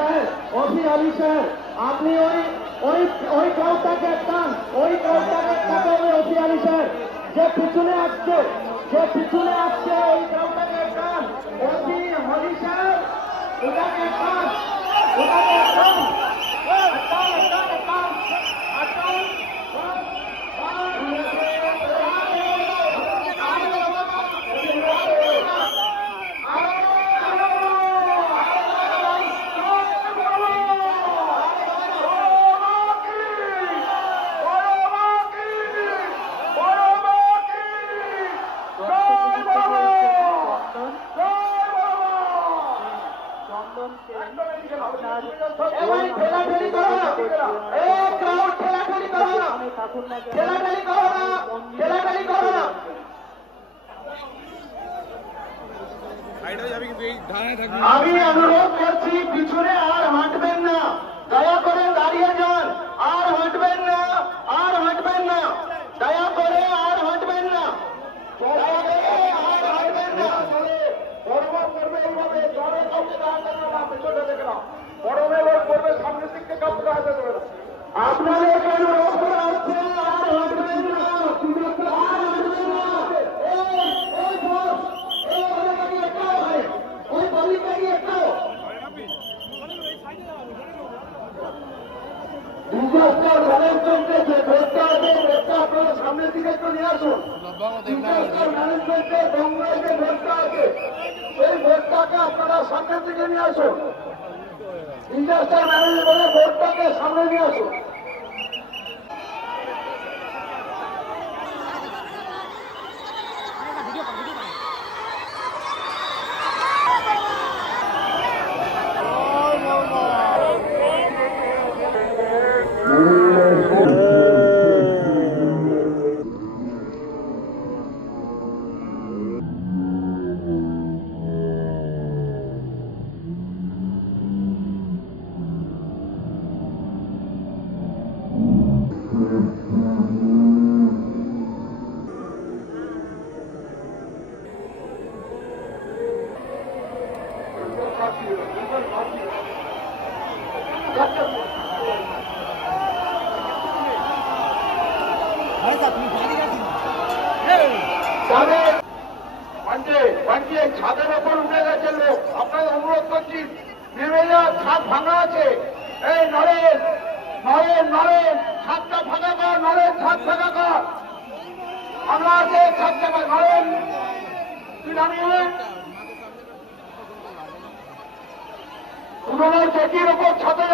সাহেব, ওসি আলী সাহেব, আপনি ওই কাউটাকে একটান, ওই কাউটাকে একটাতে ওই ওসি আলী সাহেব যে পিছনে আসছে ওই কাউটাকে একটান, ওসি আলী সাহেব ওটাকে একটান, ওটাকে একটান। আমি অনুরোধ করছি পিছনে আর হাঁটবেন না, দয়া করে দাঁড়িয়ে যান, আর হাঁটবেন না, আর হাঁটবেন না, দয়া করে আর হাঁটবেন না, দয়া করে আর হাঁটবেন না। গরমে করবে এইভাবে, জ্বরে কাউকে দাঁড়াতে দেবে না, পেছনে দেখে না, গরমে লোক করবে, সামনের দিকে কাউকে দাঁড়াতে দেবে না। আপনাদেরকে অনুরোধ করা হচ্ছে আর হাঁটবেন না, আর হাঁটবেন না। সামনের দিকে একটু নিয়ে আসুন, ম্যানেজমেন্টের বাংলায় যে ভোটটা আছে সেই ভোটটাকে আপনারা সামনের দিকে নিয়ে আসুন, ডিজাস্টার ম্যানেজমেন্টের ভোটটাকে সামনে নিয়ে আসুন। ছাদের ওপর উঠে গেছে লোক, আপনাদের অনুরোধ করছি নেমে যাওয়ার, ছাদ ভাঙা আছে। এই নরেন নরেন নরেন ছাদটা ফাঁকা কর, নরেন ছাদ ফাঁকা কর, ভাঙা আছে ছাদটা, নরেন তুই নামিয়ে পুরোনো চটির ওপর ছাদে